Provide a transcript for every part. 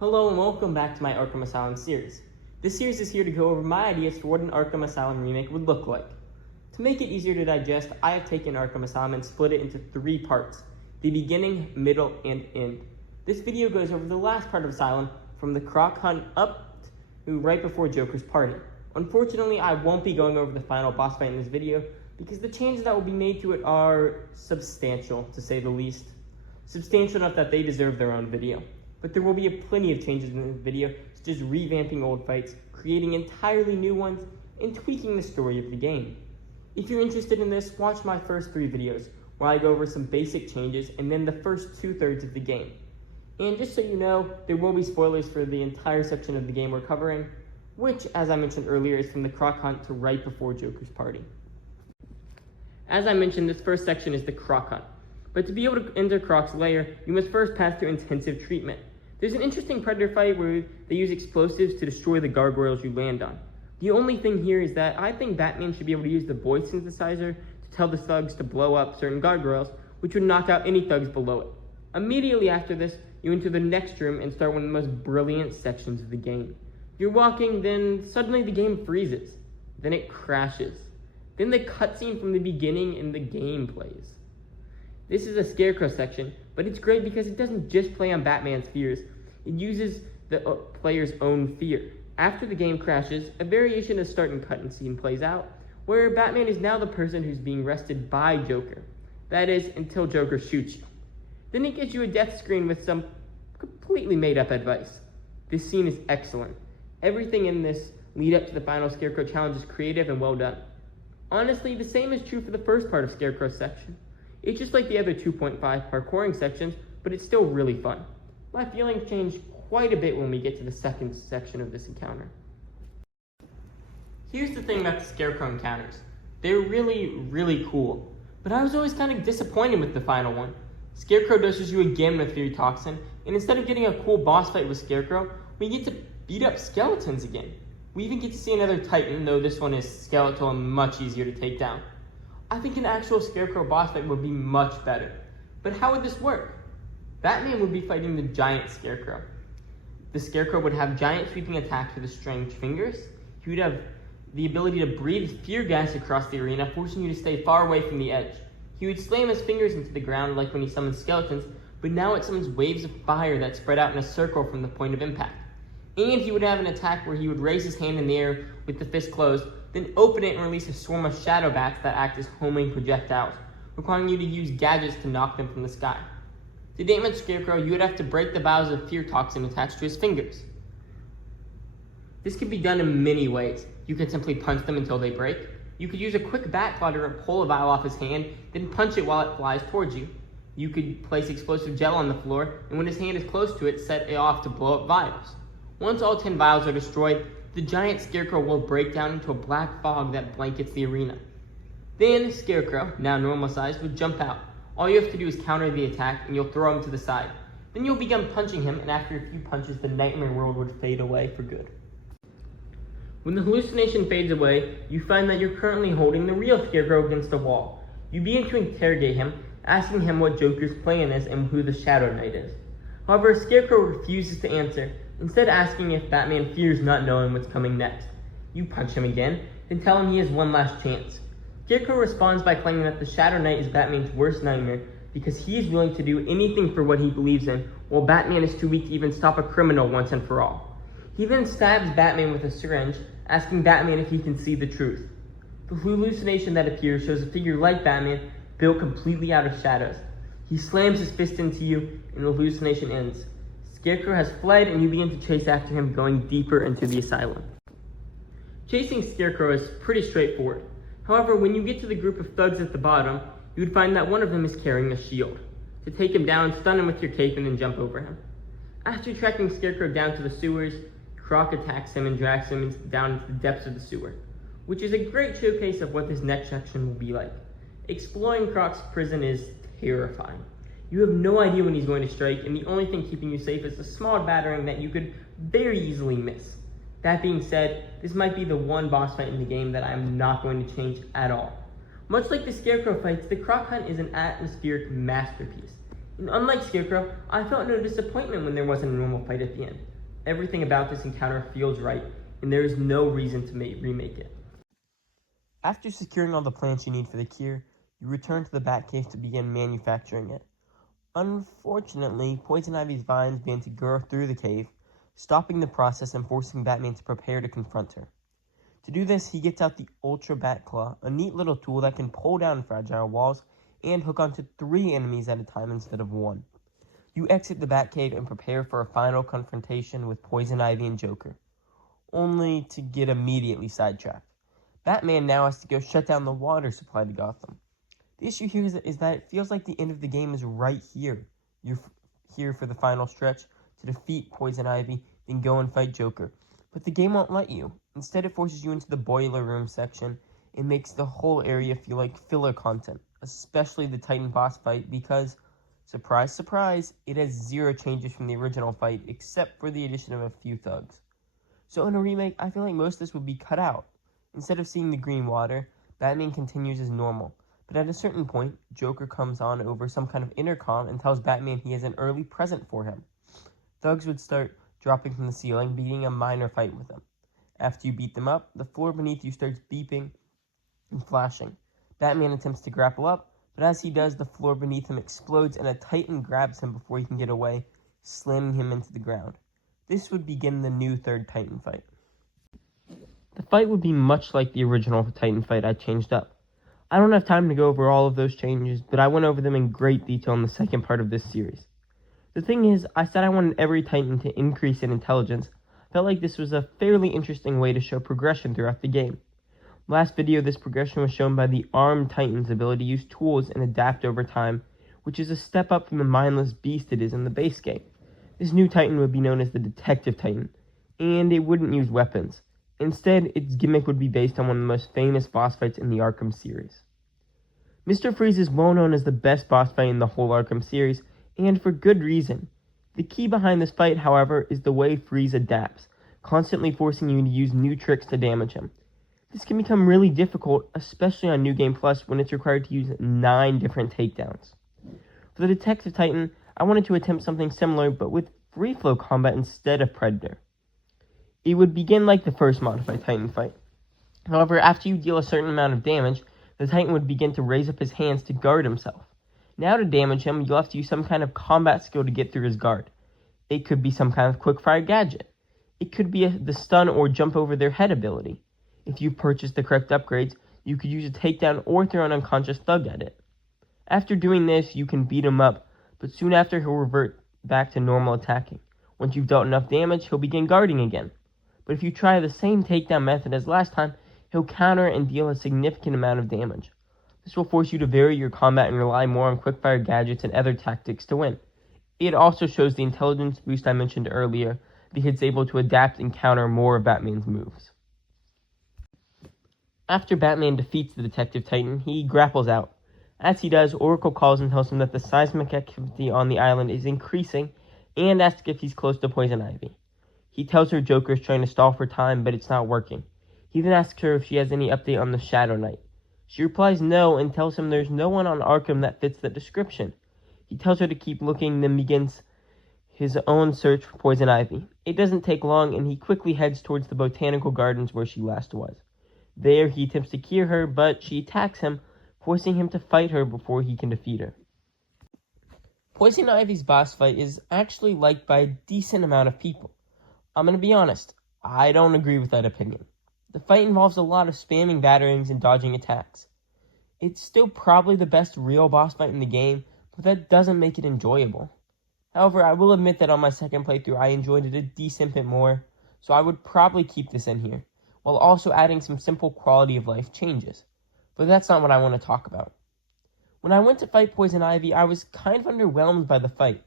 Hello and welcome back to my Arkham Asylum series. This series is here to go over my ideas for what an Arkham Asylum remake would look like. To make it easier to digest, I have taken Arkham Asylum and split it into 3 parts: the beginning, middle, and end. This video goes over the last part of Asylum, from the Croc hunt up to right before Joker's party. Unfortunately, I won't be going over the final boss fight in this video because the changes that will be made to it are substantial, to say the least. Substantial enough that they deserve their own video. But there will be plenty of changes in this video, such as revamping old fights, creating entirely new ones, and tweaking the story of the game. If you're interested in this, watch my first 3 videos, where I go over some basic changes and then the first 2/3 of the game. And just so you know, there will be spoilers for the entire section of the game we're covering, which, as I mentioned earlier, is from the Croc hunt to right before Joker's party. As I mentioned, this first section is the Croc hunt. But to be able to enter Croc's lair, you must first pass through intensive treatment. There's an interesting predator fight where they use explosives to destroy the gargoyles you land on. The only thing here is that I think Batman should be able to use the voice synthesizer to tell the thugs to blow up certain gargoyles, which would knock out any thugs below it. Immediately after this, you enter the next room and start one of the most brilliant sections of the game. You're walking, then suddenly the game freezes. Then it crashes. Then the cutscene from the beginning and the game plays. This is a Scarecrow section, but it's great because it doesn't just play on Batman's fears. It uses the player's own fear. After the game crashes, a variation of start and cut scene plays out, where Batman is now the person who's being arrested by Joker. That is, until Joker shoots you. Then it gives you a death screen with some completely made-up advice. This scene is excellent. Everything in this lead up to the final Scarecrow challenge is creative and well done. Honestly, the same is true for the first part of Scarecrow's section. It's just like the other 2.5 parkouring sections, but it's still really fun. My feelings change quite a bit when we get to the second section of this encounter. Here's the thing about the Scarecrow encounters. They're really cool, but I was always kind of disappointed with the final one. Scarecrow doses you again with Fear Toxin, and instead of getting a cool boss fight with Scarecrow, we get to beat up skeletons again. We even get to see another Titan, though this one is skeletal and much easier to take down. I think an actual Scarecrow boss fight would be much better. But how would this work? Batman would be fighting the giant Scarecrow. The Scarecrow would have giant sweeping attacks with his strange fingers. He would have the ability to breathe fear gas across the arena, forcing you to stay far away from the edge. He would slam his fingers into the ground like when he summons skeletons, but now it summons waves of fire that spread out in a circle from the point of impact. And he would have an attack where he would raise his hand in the air with the fist closed, then open it and release a swarm of shadow bats that act as homing projectiles, requiring you to use gadgets to knock them from the sky. To damage Scarecrow, you would have to break the vials of Fear Toxin attached to his fingers. This could be done in many ways. You could simply punch them until they break. You could use a quick bat flutter and pull a vial off his hand, then punch it while it flies towards you. You could place explosive gel on the floor, and when his hand is close to it, set it off to blow up vials. Once all 10 vials are destroyed, the giant Scarecrow will break down into a black fog that blankets the arena. Then Scarecrow, now normal size, would jump out. All you have to do is counter the attack and you'll throw him to the side. Then you'll begin punching him, and after a few punches, the nightmare world would fade away for good. When the hallucination fades away, you find that you're currently holding the real Scarecrow against a wall. You begin to interrogate him, asking him what Joker's plan is and who the Shadow Knight is. However, Scarecrow refuses to answer, instead asking if Batman fears not knowing what's coming next. You punch him again, then tell him he has one last chance. Scarecrow responds by claiming that the Shadow Knight is Batman's worst nightmare because he is willing to do anything for what he believes in, while Batman is too weak to even stop a criminal once and for all. He then stabs Batman with a syringe, asking Batman if he can see the truth. The hallucination that appears shows a figure like Batman, built completely out of shadows. He slams his fist into you, and the hallucination ends. Scarecrow has fled, and you begin to chase after him, going deeper into the asylum. Chasing Scarecrow is pretty straightforward. However, when you get to the group of thugs at the bottom, you would find that one of them is carrying a shield. To take him down, stun him with your cape and then jump over him. After tracking Scarecrow down to the sewers, Croc attacks him and drags him down into the depths of the sewer, which is a great showcase of what this next section will be like. Exploring Croc's prison is terrifying. You have no idea when he's going to strike, and the only thing keeping you safe is a small battering that you could very easily miss. That being said, this might be the one boss fight in the game that I'm not going to change at all. Much like the Scarecrow fights, the Croc hunt is an atmospheric masterpiece. Unlike Scarecrow, I felt no disappointment when there wasn't a normal fight at the end. Everything about this encounter feels right, and there is no reason to remake it. After securing all the plants you need for the cure, you return to the Batcave to begin manufacturing it. Unfortunately, Poison Ivy's vines began to grow through the cave, stopping the process and forcing Batman to prepare to confront her. To do this, he gets out the Ultra Bat Claw, a neat little tool that can pull down fragile walls and hook onto 3 enemies at a time instead of 1. You exit the Batcave and prepare for a final confrontation with Poison Ivy and Joker, only to get immediately sidetracked. Batman now has to go shut down the water supply to Gotham. The issue here is that it feels like the end of the game is right here. You're here for the final stretch to defeat Poison Ivy, then go and fight Joker. But the game won't let you. Instead, it forces you into the Boiler Room section. It makes the whole area feel like filler content, especially the Titan boss fight, because, surprise, surprise, it has 0 changes from the original fight, except for the addition of a few thugs. So in a remake, I feel like most of this would be cut out. Instead of seeing the green water, Batman continues as normal. But at a certain point, Joker comes on over some kind of intercom and tells Batman he has an early present for him. Thugs would start dropping from the ceiling, beating a minor fight with them. After you beat them up, the floor beneath you starts beeping and flashing. Batman attempts to grapple up, but as he does, the floor beneath him explodes and a Titan grabs him before he can get away, slamming him into the ground. This would begin the new third Titan fight. The fight would be much like the original Titan fight I changed up. I don't have time to go over all of those changes, but I went over them in great detail in the second part of this series. The thing is, I said I wanted every Titan to increase in intelligence. I felt like this was a fairly interesting way to show progression throughout the game. Last video, this progression was shown by the armed Titan's ability to use tools and adapt over time, which is a step up from the mindless beast it is in the base game. This new Titan would be known as the Detective Titan, and it wouldn't use weapons. Instead, its gimmick would be based on one of the most famous boss fights in the Arkham series. Mr. Freeze is well known as the best boss fight in the whole Arkham series, and for good reason. The key behind this fight, however, is the way Freeze adapts, constantly forcing you to use new tricks to damage him. This can become really difficult, especially on New Game Plus when it's required to use 9 different takedowns. For the Detective Titan, I wanted to attempt something similar, but with free flow combat instead of Predator. It would begin like the first modified Titan fight. However, after you deal a certain amount of damage, the Titan would begin to raise up his hands to guard himself. Now to damage him, you'll have to use some kind of combat skill to get through his guard. It could be some kind of quick-fire gadget. It could be the stun or jump over their head ability. If you purchase the correct upgrades, you could use a takedown or throw an unconscious thug at it. After doing this, you can beat him up, but soon after he'll revert back to normal attacking. Once you've dealt enough damage, he'll begin guarding again. But if you try the same takedown method as last time, he'll counter and deal a significant amount of damage. This will force you to vary your combat and rely more on quickfire gadgets and other tactics to win. It also shows the intelligence boost I mentioned earlier, because it's able to adapt and counter more of Batman's moves. After Batman defeats the Detective Titan, he grapples out. As he does, Oracle calls and tells him that the seismic activity on the island is increasing, and asks if he's close to Poison Ivy. He tells her Joker is trying to stall for time, but it's not working. He then asks her if she has any update on the Shadow Knight. She replies no and tells him there's no one on Arkham that fits that description. He tells her to keep looking, then begins his own search for Poison Ivy. It doesn't take long, and he quickly heads towards the botanical gardens where she last was. There, he attempts to cure her, but she attacks him, forcing him to fight her before he can defeat her. Poison Ivy's boss fight is actually liked by a decent amount of people. I'm going to be honest, I don't agree with that opinion. The fight involves a lot of spamming batarangs and dodging attacks. It's still probably the best real boss fight in the game, but that doesn't make it enjoyable. However, I will admit that on my second playthrough I enjoyed it a decent bit more, so I would probably keep this in here, while also adding some simple quality of life changes. But that's not what I want to talk about. When I went to fight Poison Ivy, I was kind of underwhelmed by the fight.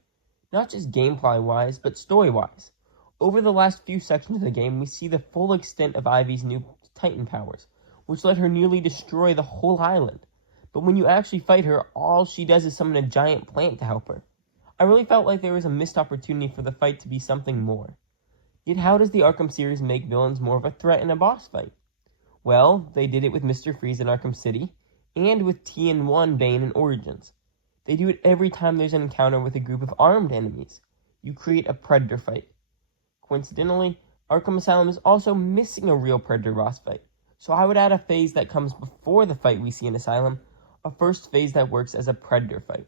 Not just gameplay-wise, but story-wise. Over the last few sections of the game, we see the full extent of Ivy's new Titan powers, which let her nearly destroy the whole island. But when you actually fight her, all she does is summon a giant plant to help her. I really felt like there was a missed opportunity for the fight to be something more. Yet how does the Arkham series make villains more of a threat in a boss fight? Well, they did it with Mr. Freeze in Arkham City, and with TN1 Bane in Origins. They do it every time there's an encounter with a group of armed enemies. You create a predator fight. Coincidentally, Arkham Asylum is also missing a real predator boss fight, so I would add a phase that comes before the fight we see in Asylum, a first phase that works as a predator fight.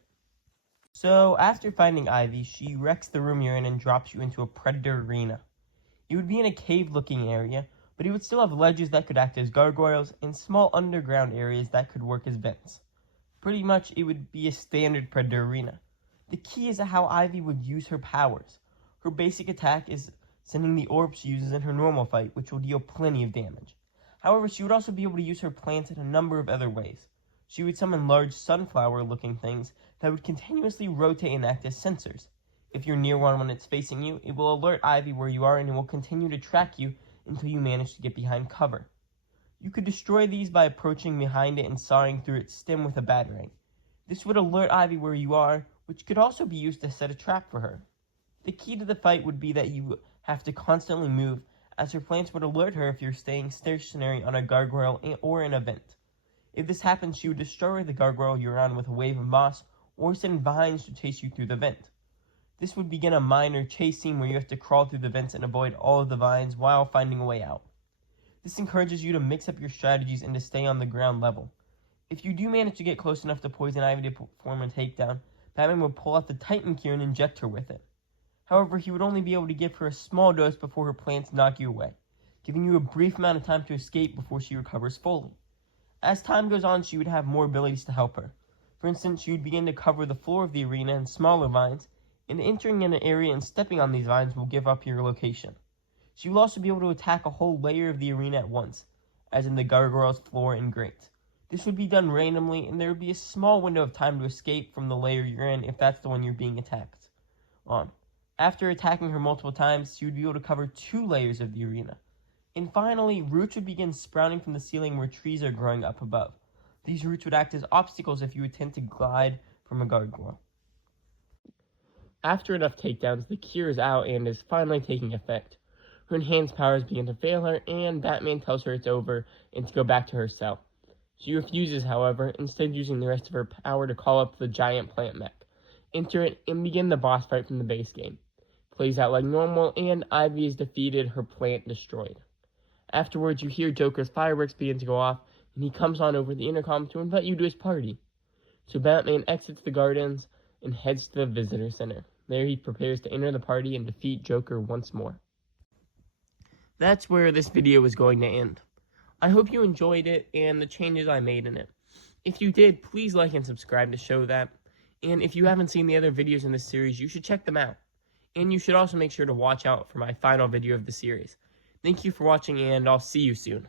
So, after finding Ivy, she wrecks the room you're in and drops you into a predator arena. You would be in a cave-looking area, but it would still have ledges that could act as gargoyles and small underground areas that could work as vents. Pretty much, it would be a standard predator arena. The key is how Ivy would use her powers. Her basic attack is sending the orbs she uses in her normal fight, which will deal plenty of damage. However, she would also be able to use her plants in a number of other ways. She would summon large sunflower-looking things that would continuously rotate and act as sensors. If you're near one when it's facing you, it will alert Ivy where you are and it will continue to track you until you manage to get behind cover. You could destroy these by approaching behind it and sawing through its stem with a batarang. This would alert Ivy where you are, which could also be used to set a trap for her. The key to the fight would be that you have to constantly move, as her plants would alert her if you're staying stationary on a gargoyle or an event. If this happens, she would destroy the gargoyle you're on with a wave of moss, or send vines to chase you through the vent. This would begin a minor chase scene where you have to crawl through the vents and avoid all of the vines while finding a way out. This encourages you to mix up your strategies and to stay on the ground level. If you do manage to get close enough to poison Ivy to perform a takedown, Batman would pull out the Titan Cure and inject her with it. However, he would only be able to give her a small dose before her plants knock you away, giving you a brief amount of time to escape before she recovers fully. As time goes on, she would have more abilities to help her. For instance, she would begin to cover the floor of the arena in smaller vines, and entering in an area and stepping on these vines will give up your location. She will also be able to attack a whole layer of the arena at once, as in the gargoyle's floor and grate. This would be done randomly, and there would be a small window of time to escape from the layer you're in if that's the one you're being attacked on. After attacking her multiple times, she would be able to cover 2 layers of the arena. And finally, roots would begin sprouting from the ceiling where trees are growing up above. These roots would act as obstacles if you attempt to glide from a gargoyle. After enough takedowns, the cure is out and is finally taking effect. Her enhanced powers begin to fail her, and Batman tells her it's over and to go back to her cell. She refuses, however, instead using the rest of her power to call up the giant plant mech, enter it, and begin the boss fight from the base game. Plays out like normal, and Ivy is defeated, her plant destroyed. Afterwards, you hear Joker's fireworks begin to go off, and he comes on over the intercom to invite you to his party. So Batman exits the gardens and heads to the visitor center. There he prepares to enter the party and defeat Joker once more. That's where this video is going to end. I hope you enjoyed it and the changes I made in it. If you did, please like and subscribe to show that. And if you haven't seen the other videos in this series, you should check them out. And you should also make sure to watch out for my final video of the series. Thank you for watching, and I'll see you soon.